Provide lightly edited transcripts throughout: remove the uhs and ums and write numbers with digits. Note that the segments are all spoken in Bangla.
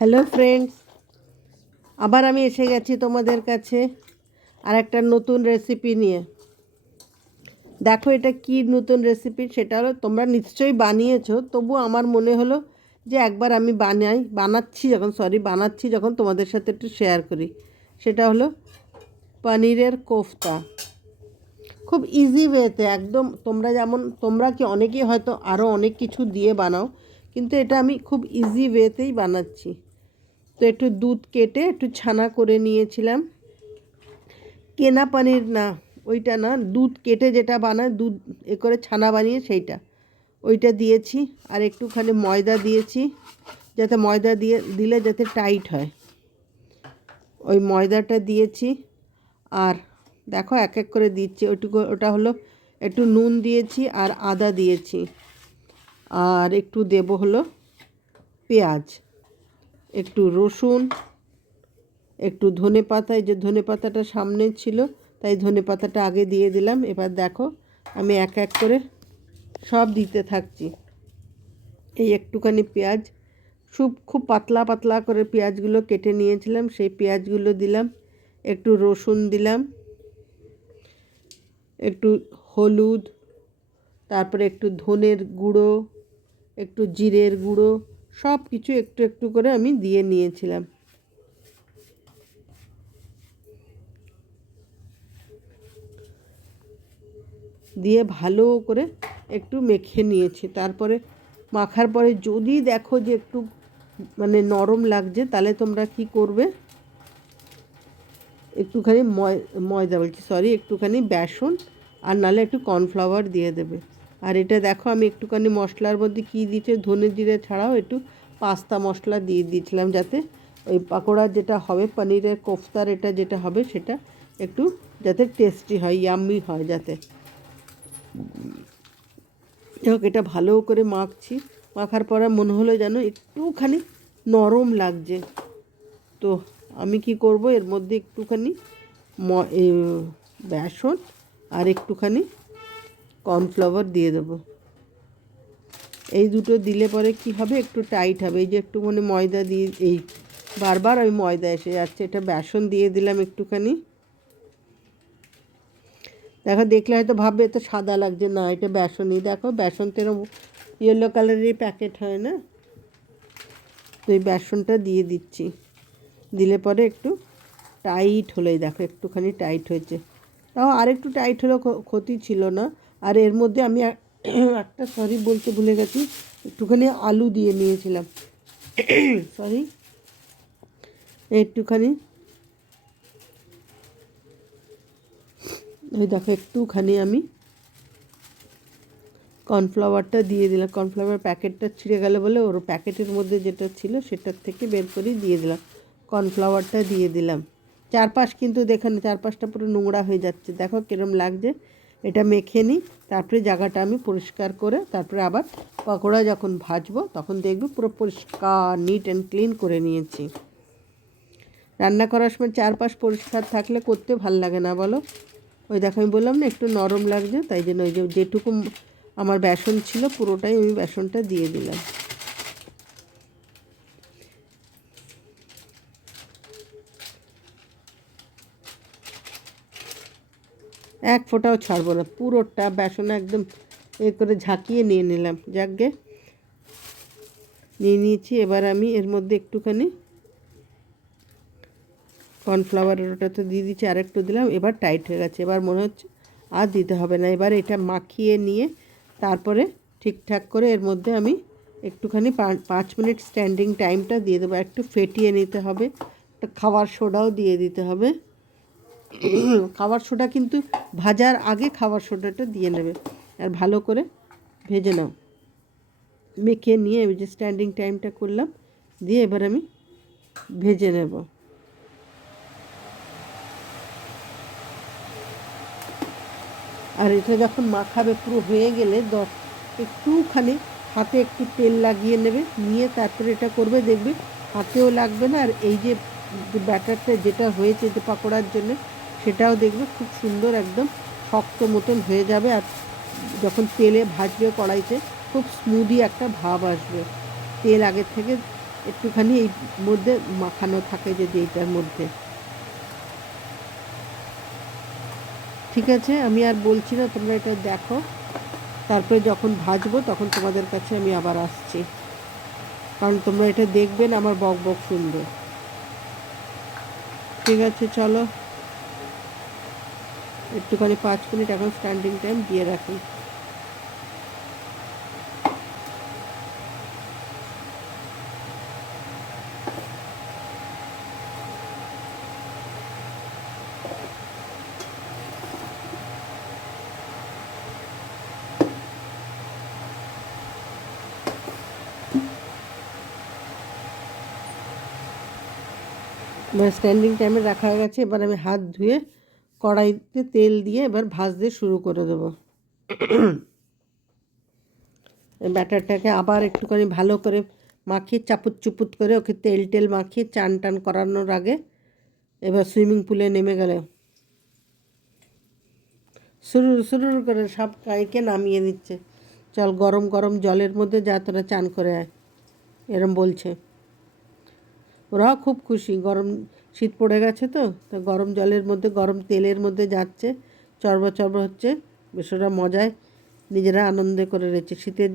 হ্যালো ফ্রেন্ডস, আবার আমি এসে গেছি তোমাদের কাছে আর একটা নতুন রেসিপি নিয়ে। দেখো এটা কি নতুন রেসিপি, সেটা হলো তোমরা নিশ্চয়ই বানিয়েছো, তবু আমার মনে হলো যে একবার আমি বানাচ্ছি যখন তোমাদের সাথে একটু শেয়ার করি। সেটা হলো পনিরের কোফতা। খুব ইজি ওয়েতে একদম, তোমরা কি অনেকেই হয়তো আরও অনেক কিছু দিয়ে বানাও, কিন্তু এটা আমি খুব ইজি ওয়েতেই বানাচ্ছি। তো একটু দুধ কেটে একটু ছানা করে নিয়েছিলাম। কেনা পনির না, ওইটা না, দুধ কেটে যেটা বানায়, দুধ করে ছানা বানিয়ে ওইটা দিয়েছি। আর একটুখানি ময়দা দিয়েছি, যাতে ময়দা দিলে যাতে টাইট হয়, ওই ময়দাটা দিয়েছি। আর দেখো এক এক করে দিচ্ছি। ওটা হলো একটু নুন দিয়েছি আর আদা দিয়েছি। আর একটু দেবো হলো পেঁয়াজ, একটু রসুন, একটু ধনেপাতা। এই যে ধনেপাতাটা সামনে ছিল, তাই ধনেপাতাটা আগে দিয়ে দিলাম। এবার দেখো আমি এক এক করে সব দিতে থাকছি। এই একটুখানি পেঁয়াজ, খুব পাতলা পাতলা করে পেঁয়াজগুলো কেটে নিয়েছিলাম, সেই পেঁয়াজগুলো দিলাম। একটু রসুন দিলাম, একটু হলুদ, তারপরে একটু ধনের গুঁড়ো, একটু জিরের গুঁড়ো, সব কিছু একটু একটু করে আমি দিয়ে নিয়েছিলাম। দিয়ে ভালো করে একটু মেখে নিয়েছি। তারপরে মাখার পরে যদি দেখো যে একটু নরম লাগছে, তাহলে তোমরা কি করবে, একটুখানি একটুখানি বেসন আর নাহলে একটু কর্নফ্লাওয়ার দিয়ে দেবে। আর এটা দেখো আমি একটুখানি মশলার মধ্যে কী দিচ্ছে, ধনে জিরে ছাড়াও একটু পাস্তা মশলা দিয়ে দিয়েছিলাম, যাতে ওই পাকোড়া যেটা হবে, পনিরের কোফতার এটা যেটা হবে, সেটা একটু যাতে টেস্টি হয়, ইয়াম্মি হয় যাতে। হোক, এটা ভালো করে মাখার পরে মনে হলো যেন একটুখানি নরম লাগছে। তো আমি কি করব, এর মধ্যে একটুখানি বেসন আর একটুখানি কর্নফ্লাওয়ার দিয়ে দেবো। এই দুটো দিলে পরে কি হবে, একটু টাইট হবে। এই যে একটুখানি ময়দা দিয়ে, বারবার আমি ময়দা এসে যাচ্ছে, এটা বেসন দিয়ে দিলাম একটুখানি। দেখো দেখলে হয়তো ভাববে এত সাদা লাগছে, না এটা বেসনই। দেখো বেসন তো এরকম ইয়েলো কালারের প্যাকেট হয় না, তো এই বেসনটা দিয়ে দিচ্ছি। দিলে পরে একটু টাইট হলেই দেখো একটুখানি টাইট হয়েছে, তাও আর একটু টাইট হলেও ক্ষতি ছিল না। আর এর মধ্যে আমি একটা বলতে ভুলে গেছি, একটুখানি আলু দিয়ে নিয়েছিলাম। একটুখানি ওই দেখো একটুখানি আমি কর্নফ্লাওয়ারটা দিয়ে দিলাম। কর্নফ্লাওয়ার প্যাকেটটা ছিঁড়ে গেল বলে ওর প্যাকেটের মধ্যে যেটা ছিল সেটার থেকে বের করে দিয়ে দিলাম, কর্নফ্লাওয়ারটা দিয়ে দিলাম। চারপাশ কিন্তু দেখেন, চারপাশটা পুরো নোংরা হয়ে যাচ্ছে, দেখো কিরম লাগছে। এটা মেখে নিই, তারপরে জায়গাটা আমি পরিষ্কার করে তারপরে আবার পকোড়া যখন ভাজবো তখন দেখবি পুরো পরিষ্কার নিট অ্যান্ড ক্লিন করে নিয়েছি। রান্না করার সময় চারপাশ পরিষ্কার থাকলে করতে ভাল লাগে না বলো। ওই দেখো আমি বললাম না একটু নরম লাগছে, তাই জন্য ওই যেটুকু আমার বেসন ছিল পুরোটাই আমি বেসনটা দিয়ে দিলাম। এক ফোঁটাও ছাড়বো না, পুরোটা বেসন একদম করে ঝাঁকিয়ে নিয়ে নিলাম। যাকগে নিয়ে নিয়েছি। এবার আমি এর মধ্যে একটুখানি কর্নফ্লাওয়ারের ওটা তো দিয়ে দিচ্ছি, আর একটু দিলাম। এবার টাইট হয়ে গেছে, এবার মনে হচ্ছে আর দিতে হবে না। এবার এটা মাখিয়ে নিয়ে তারপরে ঠিকঠাক করে এর মধ্যে আমি একটুখানি 5 মিনিট স্ট্যান্ডিং টাইমটা দিয়ে দেবো। একটু ফেটিয়ে নিতে হবে, খাবার সোডাও দিয়ে দিতে হবে। খাবার সোডা কিন্তু ভাজার আগে খাবার সোডাটা দিয়ে নেবে, আর ভালো করে ভেজে নাও। মেখে নিয়ে যে স্ট্যান্ডিং টাইমটা করলাম, দিয়ে এবার আমি ভেজে নেব। আর এটা যখন মাখাবে পুরো হয়ে গেলে একটুখানি হাতে একটু তেল লাগিয়ে নেবে, নিয়ে তারপরে এটা করবে, দেখবে হাতেও লাগবে না। আর এই যে ব্যাটারটা যেটা হয়েছে যে পাকোড়ার জন্য, সেটাও দেখবে খুব সুন্দর একদম শক্ত মতন হয়ে যাবে। আর যখন তেলে ভাজবে কড়াইতে, খুব স্মুদি একটা ভাব আসবে, তেল আগের থেকে একটুখানি এই মধ্যে মাখানো থাকে যদি এইটার মধ্যে। ঠিক আছে, আমি আর বলছি না, তোমরা এটা দেখো, তারপরে যখন ভাজবো তখন তোমাদের কাছে আমি আবার আসছি, কারণ তোমরা এটা দেখবেন আমার বক বক শুনবে। ঠিক আছে, চলো একটুখানি 5 মিনিট এখন স্ট্যান্ডিং টাইম দিয়ে রাখি। এবার স্ট্যান্ডিং টাইমে রাখা হয়ে গেছে। এবার আমি হাত ধুয়ে কড়াইতে তেল দিয়ে এবার ভাজতে শুরু করে দেবো। ব্যাটারটাকে আবার একটুখানি ভালো করে মাখিয়ে চাপুত চুপুত করে ওকে তেল টেল মাখিয়ে চান টান করানোর আগে এবার সুইমিং পুলে নেমে গেলে সুরুর সুরুর করে সব কাইকে নামিয়ে দিচ্ছে। চল গরম গরম জলের মধ্যে যা, তোরা চান করে আয়, এরম বলছে। ওরাও খুব খুশি, গরম শীত পড়ে গেছে তো গরম জলের মধ্যে গরম তেলের মধ্যে যাচ্ছে, চড়বড় চড়বড় হচ্ছে, বেশ ওরা মজায় নিজেরা আনন্দে করে রয়েছে। শীতের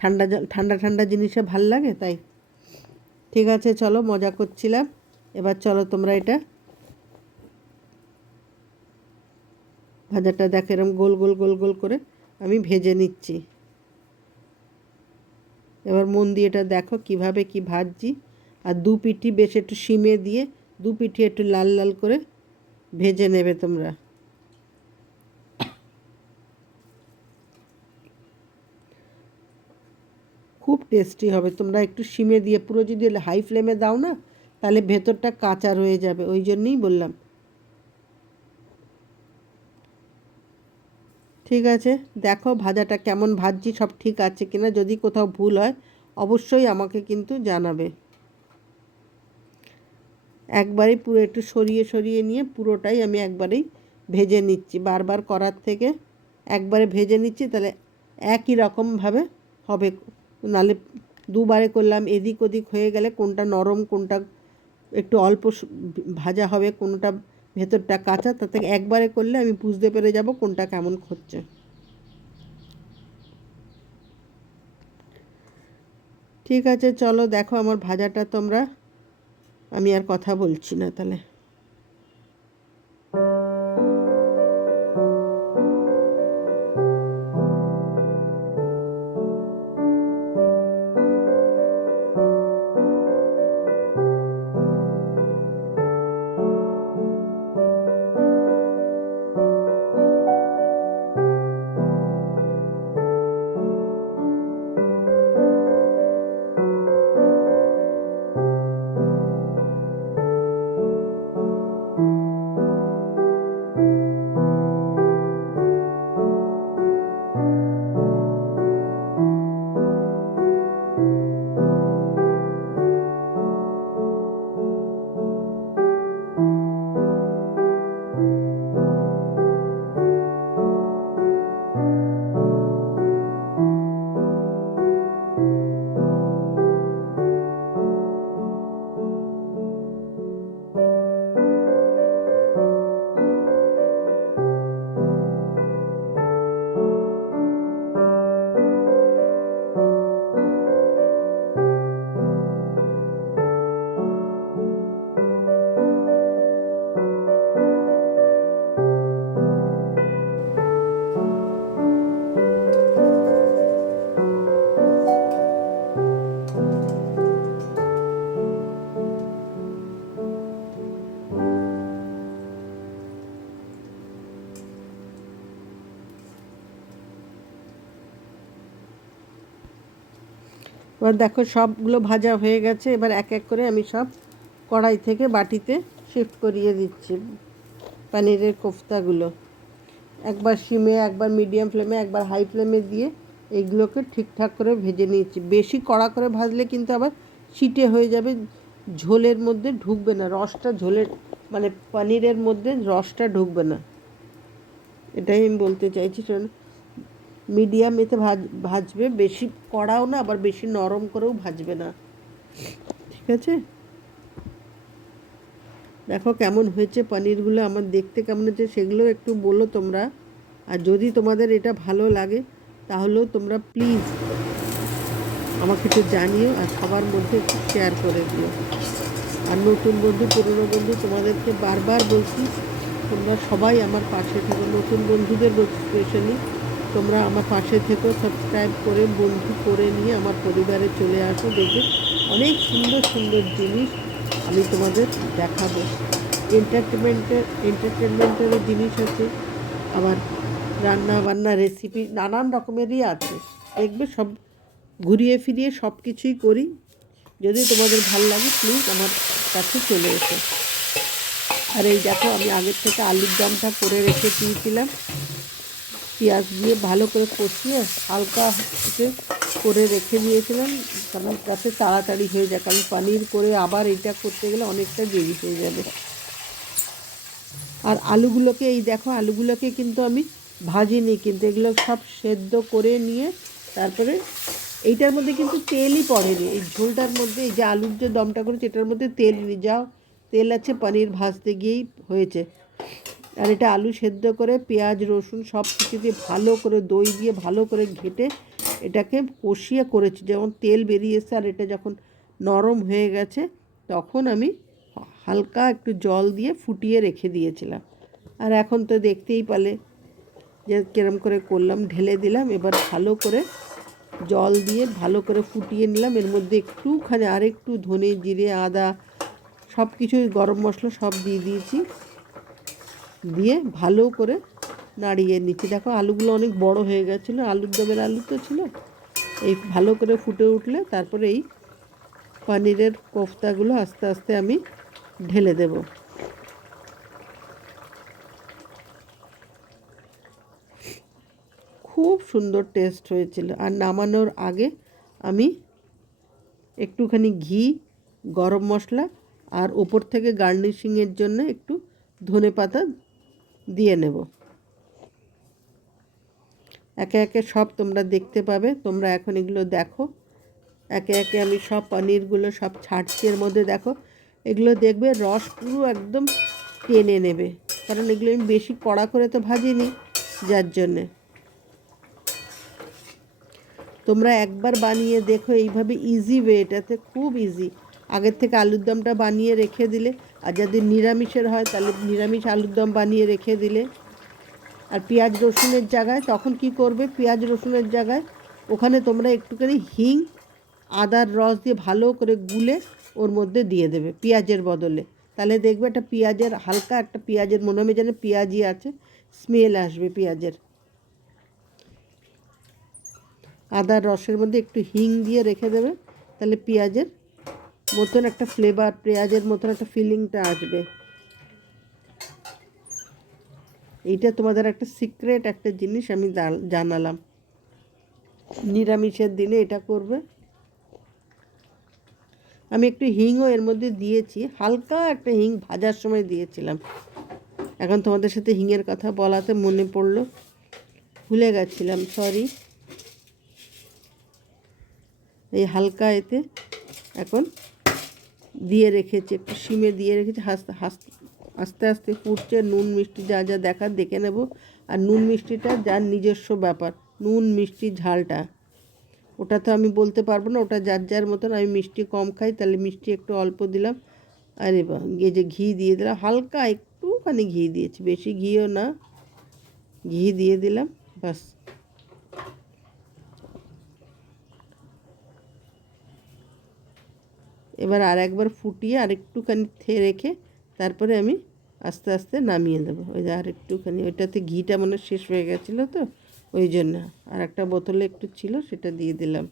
ঠান্ডা জল ঠান্ডা ঠান্ডা জিনিসে ভাল লাগে তাই। ঠিক আছে, চলো, মজা করছিলাম। এবার চলো তোমরা এটা ভাজাটা দেখো, এরম গোল গোল গোল গোল করে আমি ভেজে নিচ্ছি। এবার মন দিয়ে এটা দেখো কিভাবে কি ভাজছি। আর দু পিঠি বেশ একটু শিমে দিয়ে দু পিঠি একটু লাল লাল করে ভেজে নেবে তোমরা। খুব টেস্টি হবে। তোমরা একটু শিমে দিয়ে, পুরো যদি হাই ফ্লেমে দাও না তাহলে ভেতরটা কাঁচা রয়ে যাবে, ওই জন্যই বললাম। ঠিক আছে, দেখো ভাজাটা কেমন ভাজছি, সব ঠিক আছে কিনা। যদি কোথাও ভুল হয় অবশ্যই আমাকে কিন্তু জানাবে। একবারেই পুরো একটু সরিয়ে সরিয়ে নিয়ে পুরোটাই আমি একবারেই ভেজে নিচ্ছি, বারবার করার থেকে একবারে ভেজে নিচ্ছি, তাহলে একই রকমভাবে হবে। নালে দুবারে করলাম, এদিক ওদিক হয়ে গেলে কোনটা নরম কোনটা একটু অল্প ভাজা হবে, কোনটা ভেতরটা কাঁচা, তাতে একবারে করলে আমি বুঝতে পেরে যাব কোনটা কেমন হচ্ছে। ঠিক আছে, চলো দেখো আমার ভাজাটা তোমরা। আমি আর কথা বলছি না তাহলে। এবার দেখো সবগুলো ভাজা হয়ে গেছে। এবার এক এক করে আমি সব কড়াই থেকে বাটিতে শিফট করিয়ে দিচ্ছি পনিরের কোফতাগুলো। একবার সিমে, একবার মিডিয়াম ফ্লেমে, একবার হাই ফ্লেমে দিয়ে এইগুলোকে ঠিকঠাক করে ভেজে নিয়েছি। বেশি কড়া করে ভাজলে কিন্তু আবার ছিটে হয়ে যাবে, ঝোলের মধ্যে ঢুকবে না রসটা, ঝোলের মানে পনিরের মধ্যে রসটা ঢুকবে না, এটাই আমি বলতে চাইছি। মিডিয়াম এতে ভাজবে, বেশি কড়াও না আবার বেশি নরম করেও ভাজবে না। ঠিক আছে, দেখো কেমন হয়েছে পনিরগুলো, আমার দেখতে কেমন হচ্ছে সেগুলো একটু বলো তোমরা। আর যদি তোমাদের এটা ভালো লাগে তাহলেও তোমরা প্লিজ আমাকে একটু জানিও, আর সবার মধ্যে একটু শেয়ার করে দিও। আর নতুন বন্ধু পুরনো বন্ধু তোমাদেরকে বারবার বলছি, তোমরা সবাই আমার পাশে থেকো। নতুন বন্ধুদের বলছি স্পেশালি, তোমরা আমার পাশে থেকো, সাবস্ক্রাইব করে বন্ধু করে নিয়ে আমার পরিবারে চলে আসো। দেখবে অনেক সুন্দর সুন্দর জিনিস আমি তোমাদের দেখাবো। এন্টারটেনমেন্টেরও জিনিস আছে, আবার রান্না বান্না রেসিপি নানান রকমেরই আছে। দেখবে সব ঘুরিয়ে ফিরিয়ে সব কিছুই করি। যদি তোমাদের ভালো লাগে প্লিজ আমার কাছে চলে এসো। আর এই দেখো আমি আগের থেকে আলুর দমটা করে রেখে দিয়েছিলাম, পেঁয়াজ দিয়ে ভালো করে কষিয়ে হালকা করে রেখে দিয়েছিলাম, কারণ যাতে তাড়াতাড়ি হয়ে যায়, কারণ পনির করে আবার এটা করতে গেলে অনেকটা দেরি হয়ে যাবে। আর আলুগুলোকে এই দেখো আলুগুলোকে কিন্তু আমি ভাজিনি, কিন্তু এগুলো সব সেদ্ধ করে নিয়ে তারপরে এইটার মধ্যে কিন্তু তেলই পড়েনি, এই ঝোলটার মধ্যে এই যে আলুর যে দমটা করেছে এটার মধ্যে তেল নিয়ে যাও, তেল আছে পনির ভাজতে গিয়েই হয়েছে। আর এটা আলু সেদ্ধ করে পেঁয়াজ রসুন সব কিছু দিয়ে ভালো করে দই দিয়ে ভালো করে ঘেটে এটাকে কষিয়ে করেছি, যেমন তেল বেরিয়ে এসে আর এটা যখন নরম হয়ে গেছে তখন আমি হালকা একটু জল দিয়ে ফুটিয়ে রেখে দিয়েছিলাম। আর এখন তো দেখতেই পেলে যে কিরম করে করলাম, ঢেলে দিলাম। এবার ভালো করে জল দিয়ে ভালো করে ফুটিয়ে নিলাম। এর মধ্যে একটুখানি আরেকটু ধনে জিরে আদা সব কিছুই গরম মশলা সব দিয়ে দিয়েছি, দিয়ে ভালো করে নাড়িয়ে নিচ্ছি। দেখো আলুগুলো অনেক বড় হয়ে গেছিলো, আলুর দমের আলু তো ছিল। এই ভালো করে ফুটে উঠলে তারপরে এই পনিরের কোফতাগুলো আস্তে আস্তে আমি ঢেলে দেব। খুব সুন্দর টেস্ট হয়েছিল। আর নামানোর আগে আমি একটুখানি ঘি, গরম মশলা আর ওপর থেকে গার্নিশিংয়ের জন্য একটু ধনেপাতা দিয়ে নেব। একে একে সব তোমরা দেখতে পাবে। তোমরা এখন এগুলো দেখো, একে একে আমি সব পনিরগুলো সব ছাড়ছি। এর মধ্যে দেখো এগুলো দেখবে রস পুরো একদম টেনে নেবে, কারণ এগুলো আমি বেশি কড়া করে তো ভাজিনি, যার জন্যে। তোমরা একবার বানিয়ে দেখো এইভাবে, ইজি ওয়ে, এটাতে খুব ইজি। আগের থেকে আলুর দমটা বানিয়ে রেখে দিলে, আর যদি নিরামিষের হয় তাহলে নিরামিষ আলুর দম বানিয়ে রেখে দিলে। আর পেঁয়াজ রসুনের জায়গায় তখন কি করবে, পেঁয়াজ রসুনের জায়গায় ওখানে তোমরা একটুখানি হিং আদার রস দিয়ে ভালো করে গুলে ওর মধ্যে দিয়ে দেবে পেঁয়াজের বদলে। তাহলে দেখবে একটা পেঁয়াজের হালকা একটা পেঁয়াজের মনে হবে যেন পেঁয়াজই আছে, স্মেল আসবে পেঁয়াজের। আদার রসের মধ্যে একটু হিং দিয়ে রেখে দেবে, তাহলে পেঁয়াজের মতন একটা ফ্লেভার, পেঁয়াজের মতন একটা ফিলিংটা আসবে। এইটা তোমাদের একটা সিক্রেট একটা জিনিস আমি জানালাম, নিরামিষের দিনে এটা করবে। আমি একটু হিংও এর মধ্যে দিয়েছি, হালকা একটা হিং ভাজার সময় দিয়েছিলাম। এখন তোমাদের সাথে হিঙের কথা বলাতে মনে পড়লো, ভুলে গেছিলাম, সরি। এই হালকা এতে এখন দিয়ে রেখেছি, একটু সিমে দিয়ে রেখেছি, আস্তে আস্তে ফুটছে। নুন মিষ্টি যা যা দেখার দেখে নেব। আর নুন মিষ্টিটা যার নিজস্ব ব্যাপার, নুন মিষ্টি ঝালটা ওটা তো আমি বলতে পারবো না, ওটা যার যার মতন। আমি মিষ্টি কম খাই, তাহলে মিষ্টি একটু অল্প দিলাম। আরে বা এই যে ঘি দিয়ে দিলাম, হালকা একটুখানি ঘি দিয়েছি, বেশি ঘিও না, ঘি দিয়ে দিলাম বাস। এবার আর একবার ফুটিয়ে আর একটুখানি রেখে তারপরে আমি আস্তে আস্তে নামিয়ে দেবো। ওই যে আর একটুখানি, ওইটাতে ঘিটা মনে শেষ হয়ে গেছিলো তো ওই জন্য, আর একটা বোতলে একটু ছিল সেটা দিয়ে দিলাম।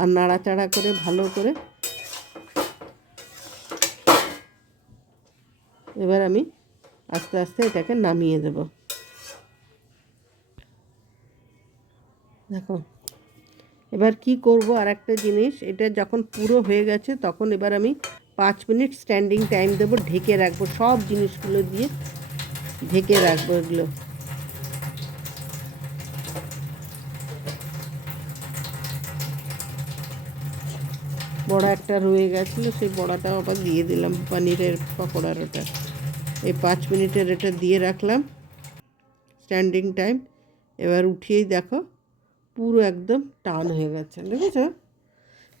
আর নাড়াচাড়া করে ভালো করে এবার আমি আস্তে আস্তে এটাকে নামিয়ে দেব। দেখো এবার কি করব, আর একটা জিনিস, এটা যখন পুরো হয়ে গেছে তখন এবার আমি 5 মিনিট স্ট্যান্ডিং টাইম দেবো, ঢেকে রাখবো, সব জিনিসগুলো দিয়ে ঢেকে রাখবো এগুলো। বড়া একটা রয়ে গেছিলো, সেই বড়াটাও আবার দিয়ে দিলাম পনিরের পকোড়ার ওটা। এই 5 মিনিটের এটা দিয়ে রাখলাম স্ট্যান্ডিং টাইম। এবার উঠিয়েই দেখো পুরো একদম টান হয়ে গেছে, দেখেছো?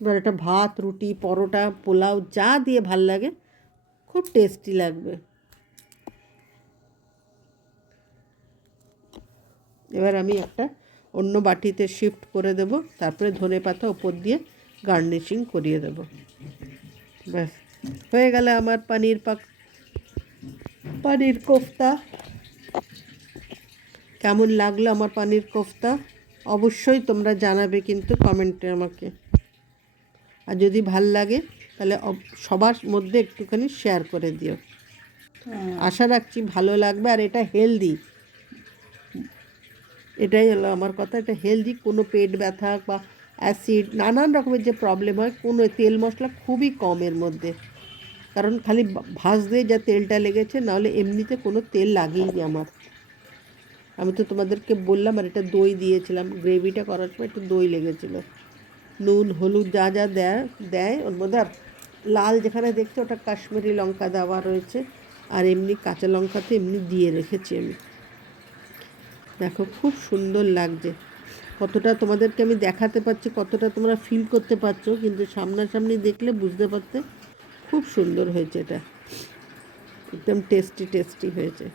এবার এটা ভাত, রুটি, পরোটা, পোলাও যা দিয়ে ভাল লাগে, খুব টেস্টি লাগবে। এবার আমি একটা অন্য বাটিতে শিফট করে দেব, তারপরে ধনেপাতা ওপর দিয়ে গার্নিশিং করিয়ে দেব। ব্যাস হয়ে গেল আমার পনির কোফতা। কেমন লাগলো আমার পনির কোফতা অবশ্যই তোমরা জানাবে কিন্তু কমেন্টে আমাকে। আর যদি ভাল লাগে তাহলে সবার মধ্যে একটুখানি শেয়ার করে দিও। আশা রাখছি ভালো লাগবে। আর এটা হেলদি, এটাই হলো আমার কথা, এটা হেলদি। কোনো পেট ব্যথা বা অ্যাসিড নানান রকমের যে প্রবলেম হয়, কোনো তেল মশলা খুবই কম এর মধ্যে, কারণ খালি ভাজতে যা তেলটা লেগেছে, নাহলে এমনিতে কোনো তেল লাগেইনি আমার। আমি তো তোমাদেরকে বললাম। আর এটা দই দিয়েছিলাম, গ্রেভিটা করার সময় একটু দই লেগেছিলো। নুন হলুদ যা যা দেয় ওর মধ্যে। আর লাল যেখানে দেখছো ওটা কাশ্মীরি লঙ্কা দেওয়া রয়েছে, আর এমনি কাঁচা লঙ্কা তো এমনি দিয়ে রেখেছি আমি। দেখো খুব সুন্দর লাগছে। কতটা তোমাদেরকে আমি দেখাতে পারছি, কতটা তোমরা ফিল করতে পারছো, কিন্তু সামনাসামনি দেখলে বুঝতে পারতে খুব সুন্দর হয়েছে। এটা একদম টেস্টি হয়েছে।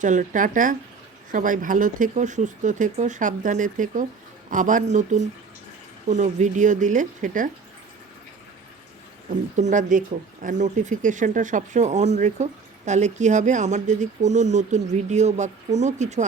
চলো টাটা, সবাই ভালো থেকো, সুস্থ থেকো, সাবধানে থেকো। আবার নতুন কোনো ভিডিও দিলে সেটা তোমরা দেখো। আর নোটিফিকেশানটা সবসময় অন রেখো, তাহলে কি হবে, আমার যদি কোনো নতুন ভিডিও বা কোনো কিছু